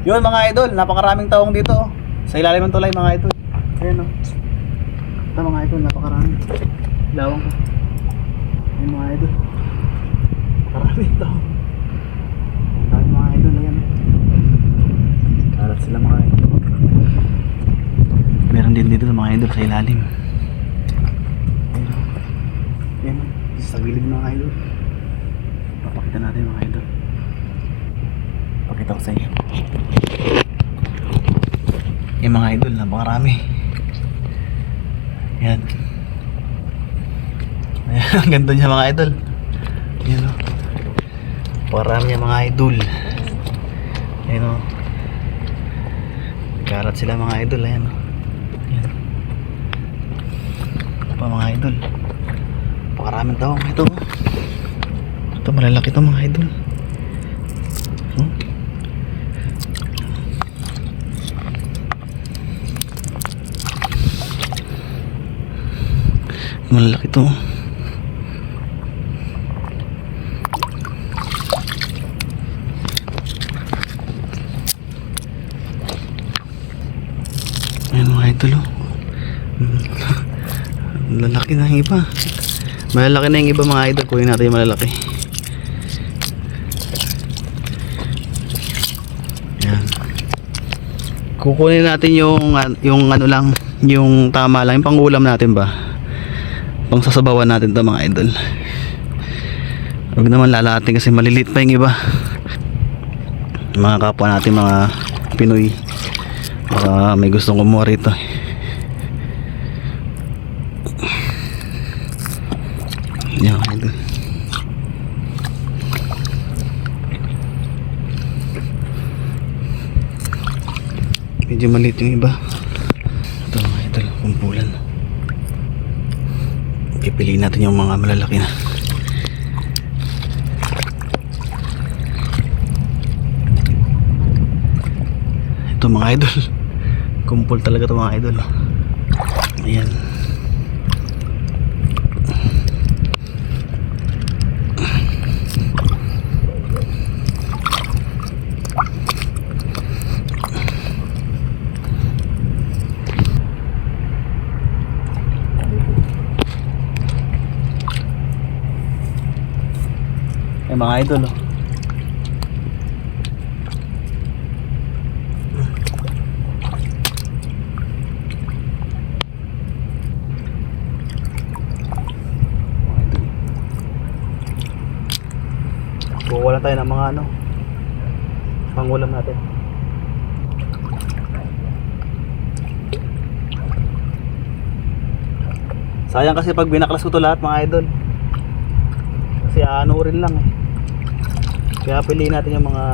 Yun mga idol, napakaraming taong dito. oh. Sa ilalim ng tulay mga idol. Ayan o. Ito mga idol, napakarami. Lawang ko. Ayan mga idol. Maraming taong. Ang mga idol, ayan o. Kalat sila mga idol. Meron din dito mga idol sa ilalim. Ayan o. Ayan o. Sa gilid mga idol. Papakita natin mga idol. Pakita ko sa inyo. Yung mga idol, napakarami. Yan. Ayan, ang ganda niya mga idol. Yan o. Parami niya mga idol. Ayan o. Karat sila mga idol. Ayan o. Ayan. Ito pa mga idol. Pakaraming tao. Ito. Ito malalaki to mga idol. Hmm? Malalaki to. Ayan mga idol oh. Hmm. Lalaki na yung iba. Malalaki na yung iba mga idol. Kunin natin yung malalaki. Ayan. Kukunin natin yung yung ano lang, yung tama lang, yung pangulam natin ba. Pang sasabawan natin to mga idol. Huwag naman lalating kasi malilit pa yung iba. Mga kapwa natin mga Pinoy. Baka may gustong kumuha rito. Yan idol. Medyo maliit yung iba. Ito mga idol, kumpulan. Pipiliin natin yung mga malalaki na. Ito mga idol. Kumpul talaga ito mga idol. Ayan. Ay mga idol oh. Lang tayo ng mga ano pangulam natin. Sayang kasi pag binaklas ko to lahat mga idol. Kasi ano rin lang eh. Kaya piliin natin yung mga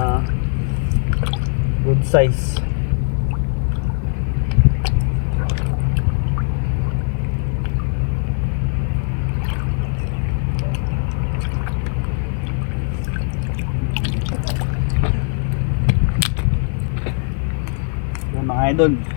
good size. Mga idol.